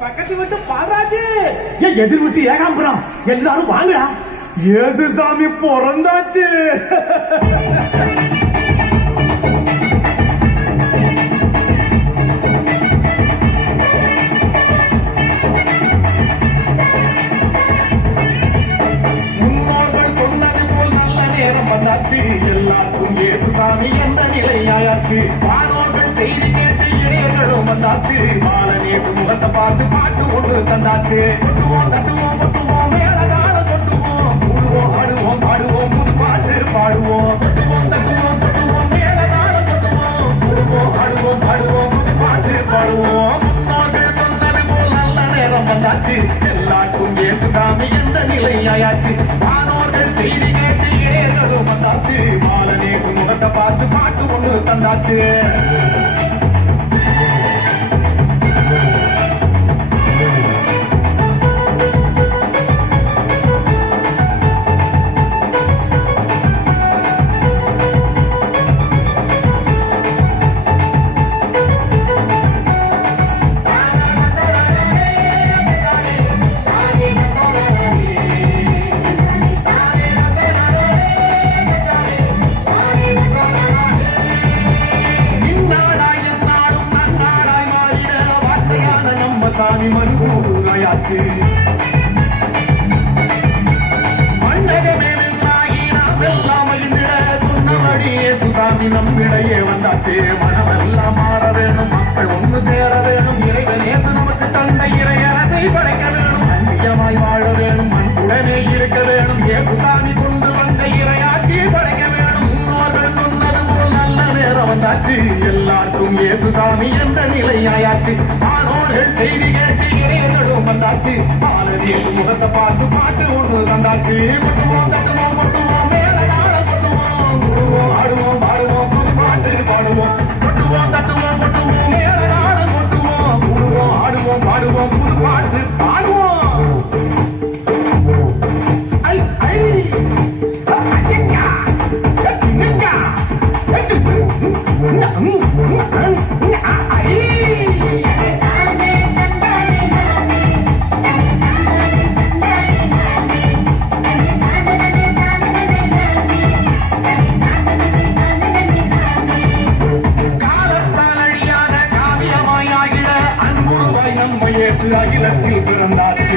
பக்கத்து விட்டு பாராஜி எதிர் விட்டு ஏகாம்பரம் எல்லாரும் வாங்கடா. ஏசு சாமி பிறந்தாச்சு. முன்னோர்கள் சொன்னது போல் நல்ல நேரம் வந்தாச்சு. எல்லாருக்கும் ஏசு சாமி என்ற நிலையாயாச்சு. வானோர்கள் செய்தி கேட்டு இளையர்களும் வந்தாச்சு. பாலநேசு முகத்தை பார்த்து பாட்டு ஒன்று தந்தாச்சு. கொட்டுவோம் தட்டுவோம் கொட்டுவோம் மேலதான கொட்டுவோம். கூடுவோம் ஆடுவோம் பாடுவோம் புது பாட்டு பாடுவோம். கொட்டுவோம் தட்டுவோம் கொட்டுவோம் மேலதான கொட்டுவோம். கூடுவோம் ஆடுவோம் பாடுவோம் புது பாட்டு பாடுவோம். முன்னோர்கள் சொன்னது போல் நல்ல நேரம் வந்தாச்சு. எல்லாருக்கும் ஏசு சாமி என்ற நிலையாயாச்சு. வானோர்கள் செய்தி கேட்டு இளையர்களும் வந்தாச்சு. பாலநேசு முகத்தை பார்த்து பாட்டு ஒன்று தந்தாச்சு. சாமி மனுராயாச்சு. மன்னகமேலாகி நாம் எல்லாம் மகிழ்ந்திட சொன்னபடி இயேசு சாமி நம்மிடையே வந்தாச்சு. மனமெல்லாம் மாற வேணும், மக்கள் ஒன்று சேர வேணும். இறைவன் இயேசு நமக்கு தந்த இறையரசை படைக்க வேணும். அந்நியமாய் வாழ வேணும், அன்புடனே இருக்க வேணும். இயேசு சாமி கொண்டு வந்த இறையாட்சி படைக்க வேணும். முன்னோர்கள் சொன்னது போல் நல்ல நேரம் வந்தாச்சு. எல்லாருக்கும் இயேசு சாமி என்ற நிலையாயாச்சு. ஆனோர்கள் செய்தி கேட்டு இளையர்களும் வந்தாச்சு. பாலநேசு முகத்தை பார்த்து பாட்டு ஒன்று தந்தாச்சு. கொட்டுவோம் தட்டுவோம் கொட்டுவோம் மேலதான கொட்டுவோம். கூடுவோம் ஆடுவோம் பாடுவோம் புது பாட்டு பாடுவோம். கொட்டுவோம் தட்டுவோம் கொட்டுவோம் மேலதான கொட்டுவோம். கூடுவோம் ஆடுவோம் பாடுவோம் புது பாட்டு பாடுவோம். அகிலத்தில் பிறந்தாச்சு.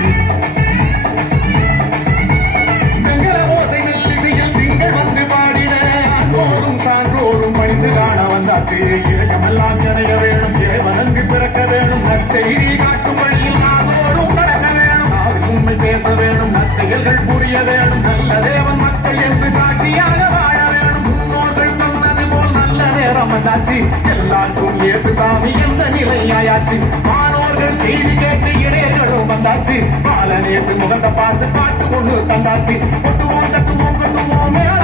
ஓசை மெல்லிசையில் திங்கள் வந்து பாடின அன்னோரும் சான்றோரும் பணிந்து காண வந்தாச்சு. இறையமெல்லாம் இணைய வேணும், தேவனங்கு பிறக்க வேணும். நற்செய்தி காட்டும் வழியில் நாதோறும் நடக்க வேணும். நாவில் உண்மை பேச வேணும், நற்செயல்கள் புரிய வேணும். நல்ல தேவன் மக்கள் என்று சாட்சியாக வாழ வேணும். முன்னோர்கள் சொன்னது போல் நல்ல நேரம் வந்தாச்சு. எல்லாருக்கும் இயேசு சாமி என்ற நிலையாயாச்சு. மாணவர்கள் செய்தி கேட்டு இளையர்களும் வந்தாச்சு. பாலநேசு முகத்தை பார்த்து பாட்டு ஒன்று தந்தாச்சு. கொட்டுவோம் தட்டுவோம் கொட்டுவோம் மேல